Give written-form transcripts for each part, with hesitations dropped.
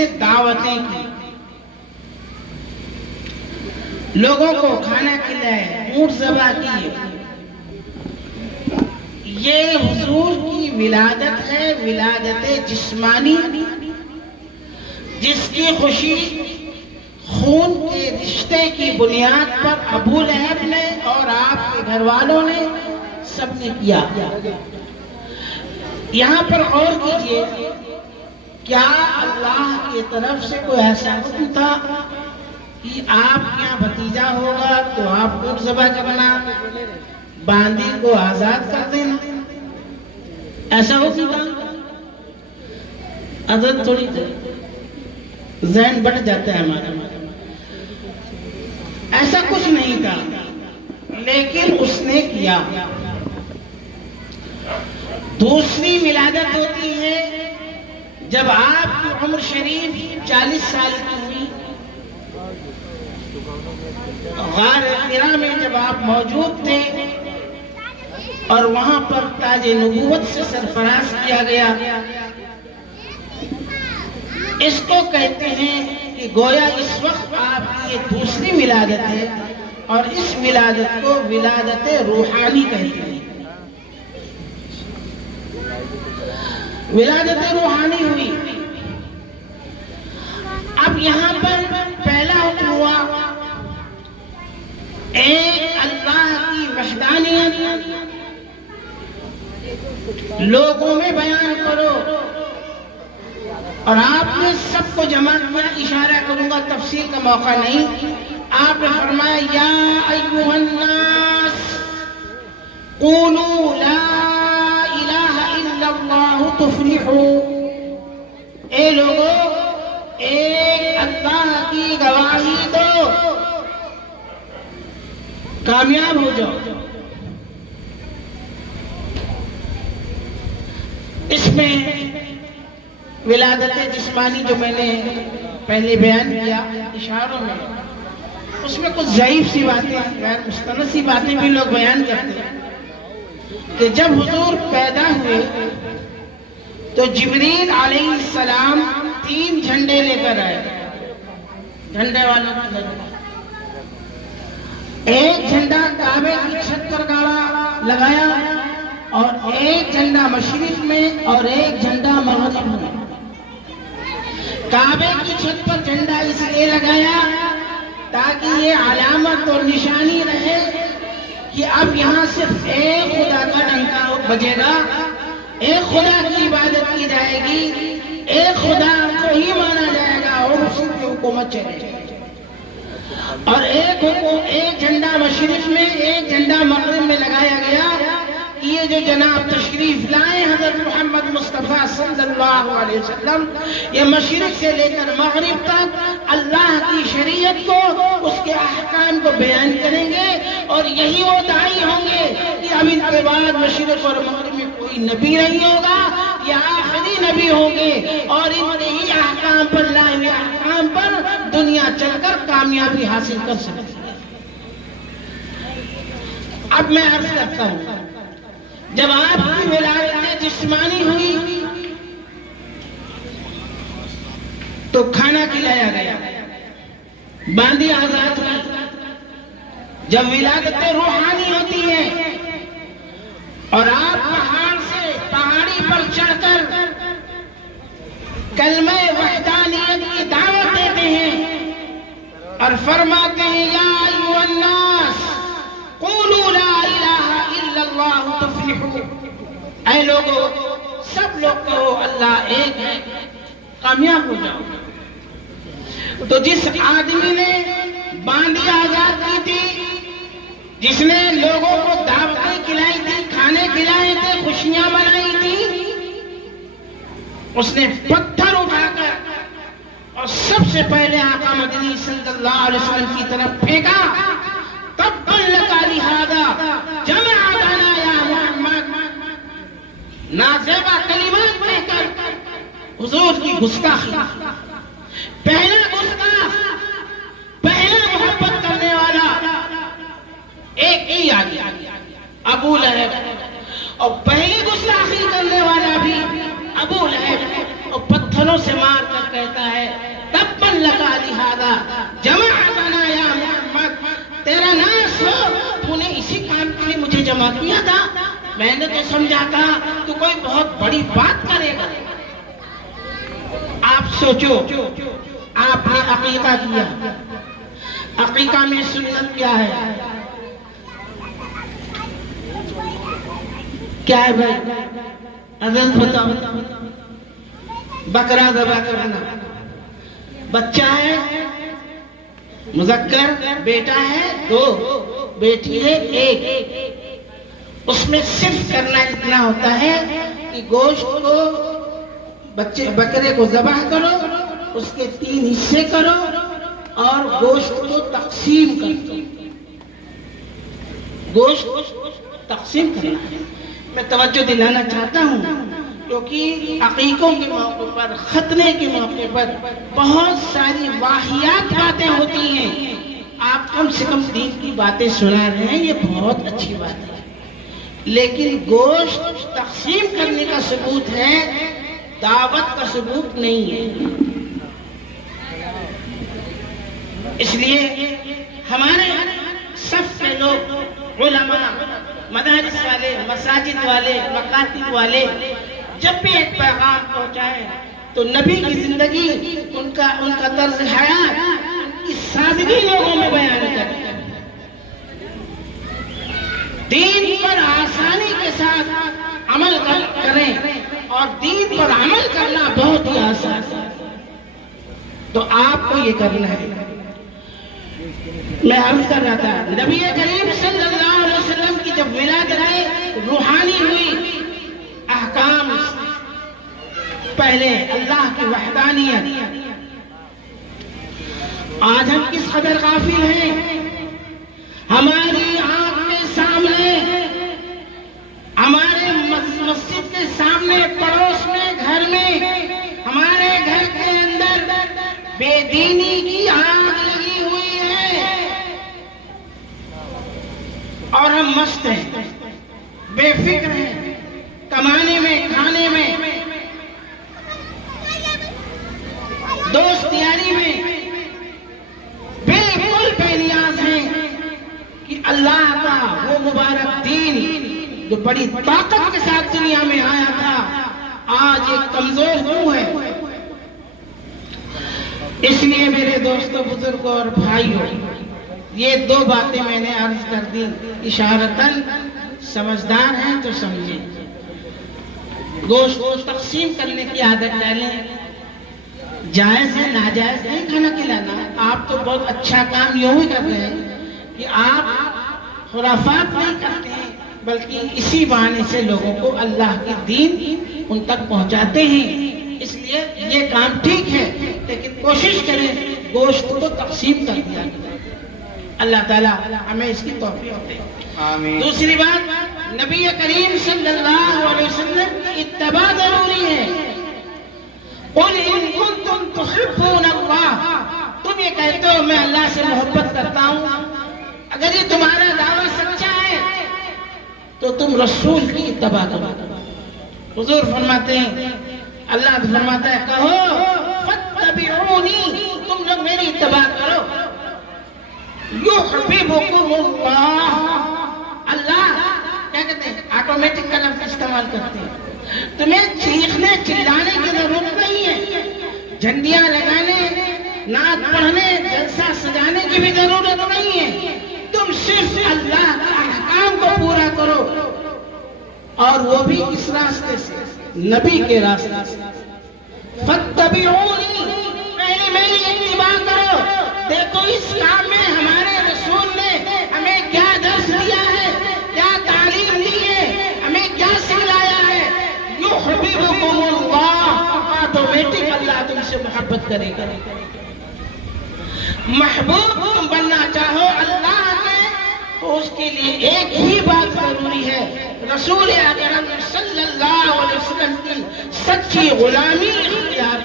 نے دعوتیں کی، لوگوں کو کھانا کھلائے، اونٹ ذبح کیے. یہ حضور کی ولادت ہے، ولادت جسمانی، جس کی خوشی خون کے رشتے کی بنیاد پر ابو لہب نے اور آپ کے گھر والوں نے سب نے کیا. یہاں پر غور کیجئے، کیا اللہ کی طرف سے کوئی ایسا حکم تھا کہ آپ کے یہاں بھتیجا ہوگا تو آپ اونٹ ذبح کرنا، باندی کو آزاد کر دینا؟ ایسا حکم تھا؟ حضرت تھوڑی ذہن بٹ جاتا ہے ہمارا. ایسا کچھ نہیں تھا، لیکن اس نے کیا. دوسری ولادت ہوتی ہے جب آپ کی عمر شریف 40 سال کی ہوئی، غار حرا میں جب آپ موجود تھے اور وہاں پر تاج نبوت سے سرفراز کیا گیا. اس کو کہتے ہیں کہ گویا اس وقت آپ کی یہ دوسری ولادت ہے، اور اس ولادت کو ولادت روحانی کہتے ہیں. ولادت روحانی ہوئی. اب یہاں پر پہلا حکم ہوا، ایک اللہ کی وحدانیت لوگوں میں بیان کرو. اور آپ نے سب کو جمع کیا. اشارہ کروں گا، تفصیل کا موقع نہیں. آپ نے فرمایا یا ایھا الناس قولوا لا الہ الا اللہ تفلحوا. اے لوگو، ایک اللہ کی گواہی دو، کامیاب ہو جاؤ. اس میں ولادت جسمانی جو میں نے پہلے بیان کیا اشاروں میں، اس میں کچھ ضعیف سی باتیں، غیر مستند سی باتیں بھی لوگ بیان کرتے ہیں کہ جب حضور پیدا ہوئے تو جبریل علیہ السلام 3 جھنڈے لے کر آئے. جھنڈے والوں کا ایک جھنڈا کعبے کی چھت پر لگایا، اور ایک جھنڈا مشرق میں اور ایک جھنڈا مغرب میں. کعبے کی چھت پر جھنڈا اس لیے لگایا تاکہ یہ علامت اور نشانی رہے کہ اب یہاں صرف ایک خدا کا ڈنکا بجے گا، ایک خدا کی عبادت کی جائے گی، ایک خدا کو ہی مانا جائے گا اور اسی کی حکومت چلے گی. اور ایک جھنڈا مشرق میں ایک جھنڈا مغرب میں لگایا گیا. یہ جو جناب تشریف لائے حضرت محمد مصطفیٰ صلی اللہ علیہ وسلم، یہ مشرق سے لے کر مغرب تک اللہ کی شریعت کو، اس کے احکام کو بیان کریں گے. اور یہی وہ داعی ہوں گے کہ اب ان کے بعد مشرق اور مغرب میں کوئی نبی نہیں ہوگا، یہ آخری نبی ہوں گے، اور ان کے ہی احکام پر، لائے ہوئے احکام پر دنیا چل کر کامیابی حاصل کر سکتی ہے. اب میں عرض کرتا ہوں، جب آپ کی ولادت جسمانی ہوئی تو کھانا کھلایا گیا، باندی آزاد ہوئی. جب ولادت روحانی ہوتی ہے اور آپ پہاڑی پر چڑھ کر کلمہ وحدانیت کی دعوت دیتے ہیں اور فرماتے ہیں یا ایھا الناس قولوا لا الہ الا اللہ تفلحوا. اے لوگو، سب لوگ کہو اللہ ایک ہے، کامیاب ہو جاؤ. تو جس آدمی نے باندی آزاد کی تھی، جس نے لوگوں کو دعوتیں کھلائی تھی، کھانے کھلائے تھے، خوشیاں منائی تھی، اس نے پتھر اٹھا کر اور سب سے پہلے آقا مدنی صلی اللہ علیہ وسلم کی طرف پھینکا. تبا لک لہذا جمعتنا یا محمد. نازیبہ کلمات کہہ کر حضور کی گستاخی. پہلا گستاخ، پہلا محبت کرنے والا ایک ہی آ گیا، ابو لہب. اور پہلی گستاخی کرنے والا بھی ابو لہب، اور پتھروں سے مار کر کہتا ہے لہذا جمعتنا یا محمد، تیرا ناس ہو، تو نے اسی کام کے لیے مجھے جمع کیا تھا؟ میں نے تو سمجھا تھا تو کوئی بہت بڑی بات کرے گا۔ آپ سوچو، آپ نے عقیقہ کیا، عقیقہ میں سنت کیا ہے؟ کیا ہے بھائی؟ حضرت بتاؤ۔ بکرا ذبح کرنا، بچہ ہے مذکر، بیٹا ہے 2، بیٹی ہے 1، اس میں صرف کرنا اتنا ہوتا ہے کہ گوشت کو بکرے کو ذبح کرو، اس کے 3 حصے کرو اور گوشت کو تقسیم کرو۔ گوشت تقسیم کرنا ہے۔ میں توجہ دلانا چاہتا ہوں کیونکہ عقیقوں کے موقع پر، ختنے کے موقع پر بہت ساری واہیات باتیں ہوتی ہیں۔ آپ کم سے کم دین کی باتیں سنا رہے ہیں، یہ بہت اچھی بات ہے، لیکن گوشت تقسیم کرنے کا ثبوت ہے، دعوت کا ثبوت نہیں ہے۔ اس لیے ہمارے صف کے لوگ، علماء، مدارس والے، مساجد والے، مکاتب والے جب بھی ایک پیغام پہنچائیں تو نبی کی زندگی، ان کا طرز حیات، ان کی سادگی لوگوں میں بیان کریں۔ دین پر آسانی کے ساتھ عمل کریں، اور دین پر عمل کرنا بہت ہی آسان ہے، تو آپ کو یہ کرنا ہے۔ میں عرض کر رہا تھا، نبی کریم صلی اللہ علیہ وسلم کی جب ولادت روحانی ہوئی، احکام پہلے اللہ کی وحدانیت، آج ہم کس قدر غافل ہیں؟ ہماری آنکھ کے سامنے، ہمارے مسجد کے سامنے، پڑوس میں، گھر میں، ہمارے گھر کے اندر بے دینی کی آگ لگی ہوئی ہے، اور ہم مست ہیں، بے فکر ہیں، کمانے میں، کھانے میں، دوست یاری میں، بالکل بے نیاز ہیں کہ اللہ کا وہ مبارک دین جو بڑی طاقت کے ساتھ دنیا میں آیا تھا، آج ایک کمزور کیوں ہے؟ اس لیے میرے دوستوں، بزرگوں اور بھائیوں، یہ 2 باتیں میں نے عرض کر دی، اشارتاً، سمجھدار ہیں تو سمجھیں۔ گوشت تقسیم کرنے کی عادت ڈالیں، جائز ہے، ناجائز نہیں کھانا کھلانا۔ آپ تو بہت اچھا کام یوں ہی کر رہے ہیں کہ آپ خرافات نہیں کرتے ہیں، بلکہ اسی بہانے سے لوگوں کو اللہ کی دین ان تک پہنچاتے ہیں۔ اس لیے یہ کام ٹھیک ہے، لیکن کوشش کریں گوشت کو تقسیم کر دیا۔ اللہ تعالیٰ ہمیں اس کی توفیق دے۔ آمین۔ دوسری بات، نبی کریم صلی اللہ علیہ وسلم کی اتباع ضروری ہے۔ قُلْ إِن كُنتُمْ تُحِبُّونَ اللَّهَ، تم یہ کہتے ہو میں اللہ سے محبت کرتا ہوں، اگر یہ تمہارا دعویٰ سچا ہے تو تم رسول کی اتباع کرو۔ حضور فرماتے ہیں، اللہ فرماتا ہے، کہو فَاتَّبِعُونِي، تم لوگ میری اتباع کرو، یُحْبِبُکُمُ اللَّهُ، اللہ کیا کہتے ہیں؟ آٹومیٹک کا لفظ استعمال کرتے ہیں۔ تمہیں چیخنے چلانے کی ضرورت نہیں ہے، جھنڈیاں لگانے، نعت پڑھنے، جلسہ سجانے کی بھی ضرورت نہیں ہے۔ تم صرف اللہ کے احکام کو پورا کرو، اور وہ بھی کس راستے سے؟ نبی کے راستے سے۔ فَاتَّبِعُونِي، پہلے میری اتباع کرو۔ دیکھو اس کام میں ہمارے رسول نے ہمیں کیا درس دیا ہے، کیا تعلیم دی ہے، ہمیں کیا سکھلایا ہے۔ یُحْبِبُکُمُ اللَّهُ، آٹومیٹک اللہ تم سے محبت کرے گا۔ محبوب تم بننا چاہو اللہ کے، تو اس کے لیے ایک ہی بات ضروری ہے، رسول اکرم صلی اللہ علیہ وسلم کی سچی غلامی اختیار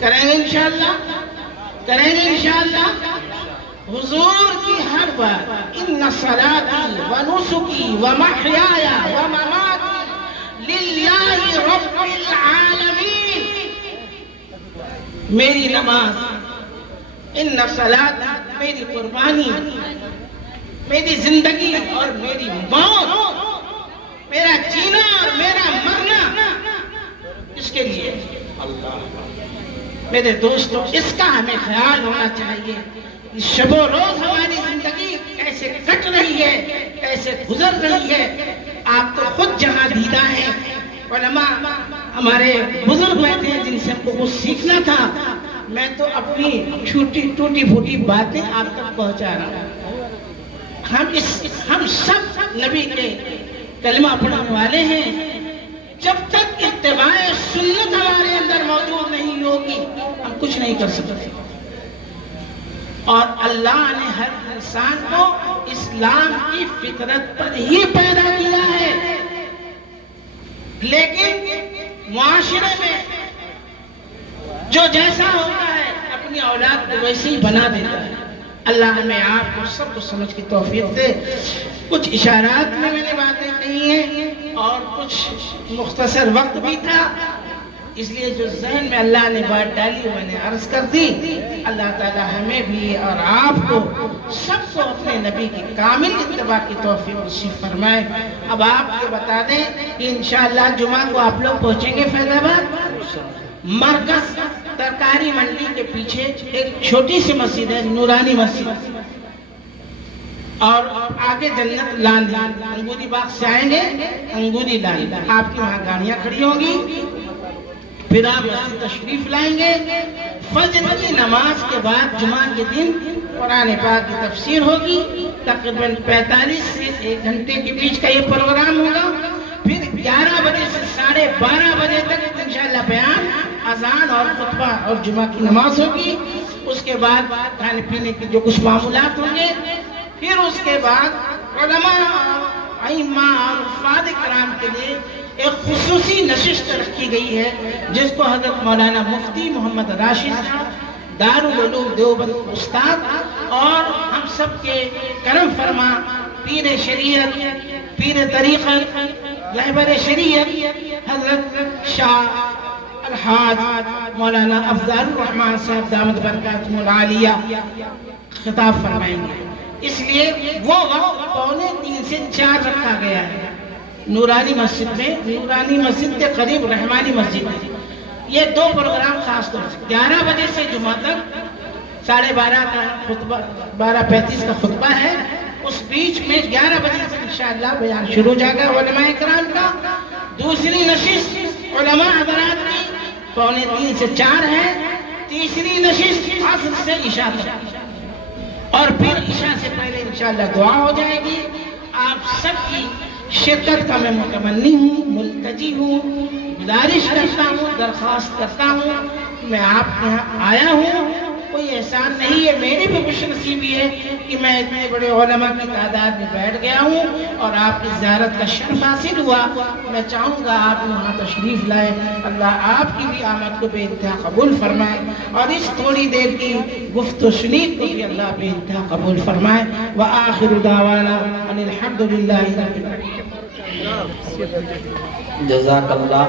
کریں گے انشاءاللہ، کریں گے انشاءاللہ۔ حضور کی ہر بات، ان صلاتی و نسکی و محیای و مماتی للہ رب العالمین، میری نماز، ان صلاۃ، میری قربانی، میری زندگی اور میری موت، میرا جینا اور میرا مرنا اس کے لیے اللہ۔ میرے دوستو، اس کا ہمیں خیال ہونا چاہیے کہ شب و روز ہماری زندگی کیسے کٹ رہی ہے، کیسے گزر رہی ہے۔ آپ تو خود جہاں دیدہ ہیں، علماء ہمارے بزرگ بیٹھے ہیں جن سے ہم کو کچھ سیکھنا تھا۔ میں تو اپنی چھوٹی ٹوٹی پھوٹی باتیں آپ تک پہنچا رہا ہوں۔ ہم سب نبی کے کلمہ پڑھنے والے ہیں۔ جب تک اتباع سنت ہمارے اندر موجود نہیں ہوگی ہم کچھ نہیں کر سکتے۔ اور اللہ نے ہر انسان کو اسلام کی فطرت پر ہی پیدا کیا ہے، لیکن معاشرے میں جو جیسا ہوتا ہے اپنی اولاد کو ویسے ہی بنا دیتا ہے۔ اللہ ہمیں آپ کو سب کو سمجھ کی توفیق دے۔ کچھ اشارات میں نے باتیں کہی ہیں اور کچھ مختصر وقت بھی تھا، اس لیے جو ذہن میں اللہ نے بات ڈالی میں نے عرض کر دی۔ اللہ تعالی ہمیں بھی اور آپ کو سب کو اپنے نبی کی کامل اتباع کی توفیق نصیب فرمائے۔ اب آپ یہ بتا دیں کہ انشاءاللہ جمعہ کو آپ لوگ پہنچیں گے فیض آباد۔ مرکز ترکاری منڈی کے پیچھے ایک چھوٹی سی مسجد ہے، نورانی مسجد، اور آگے جنت لان ہے۔ انگودی باغ سے آئیں گے، انگودی لان، آپ کی وہاں گاڑیاں کھڑی ہوں گی، پھر آپ مسجد تشریف لائیں گے۔ فجر کی نماز کے بعد جمعہ کے دن قرآن پاک کی تفسیر ہوگی، تقریباً 45 سے 1 گھنٹے کے بیچ کا یہ پروگرام ہوگا۔ پھر 11 بجے سے 12:30 بجے تک انشاءاللہ بیان، اذان اور خطبہ اور جمعہ کی نماز ہوگی۔ اس کے بعد کھانے پینے کے جو کچھ معمولات ہوں گے، پھر اس کے بعد علماء، ائمہ اور حفاظ کرام کے لیے ایک خصوصی نشست رکھی گئی ہے، جس کو حضرت مولانا مفتی محمد راشد صاحب دارالعلوم دیوبند استاد اور ہم سب کے کرم فرما پیر شریعت، پیر طریقت، رہبر شریعت حضرت شاہ الحاج مولانا افضل الرحمن صاحب دامت برکاتہ العالیہ خطاب فرمائیں گے۔ اس لیے وہ وقت 3:45 سے 4 رکھا گیا ہے نورانی مسجد میں۔ نورانی مسجد کے قریب رحمانی مسجد ہے۔ یہ 2 پروگرام خاص طور سے 11 بجے سے جمعہ تک 12:30 کا خطبہ، 12:35 کا خطبہ ہے۔ اس بیچ میں 11 بجے سے انشاءاللہ بیان شروع ہو جائے گا علماء کرام کا۔ دوسری نشست علماء حضرات کی 2:45 سے 4 ہے۔ تیسری نشست عصر سے عشاء تک، اور پھر عشاء سے پہلے انشاءاللہ دعا ہو جائے گی۔ آپ سب کی شرکت کا میں متمنی ہوں، ملتجی ہوں، گزارش کرتا ہوں، درخواست کرتا ہوں۔ میں آپ کے یہاں آیا ہوں، کوئی احسان نہیں ہے، میری بھی خوش نصیبی ہے کہ میں اتنے بڑے علماء کی تعداد میں بیٹھ گیا ہوں اور آپ کی زیارت کا شرف حاصل ہوا۔ میں چاہوں گا آپ وہاں تشریف لائیں۔ اللہ آپ کی بھی آمد کو بے انتہا قبول فرمائے، اور اس تھوڑی دیر کی گفت و شنید کو بھی اللہ بے انتہا قبول فرمائے۔ وآخر دعوانا ان الحمد للہ رب العالمین۔ جزاک اللہ۔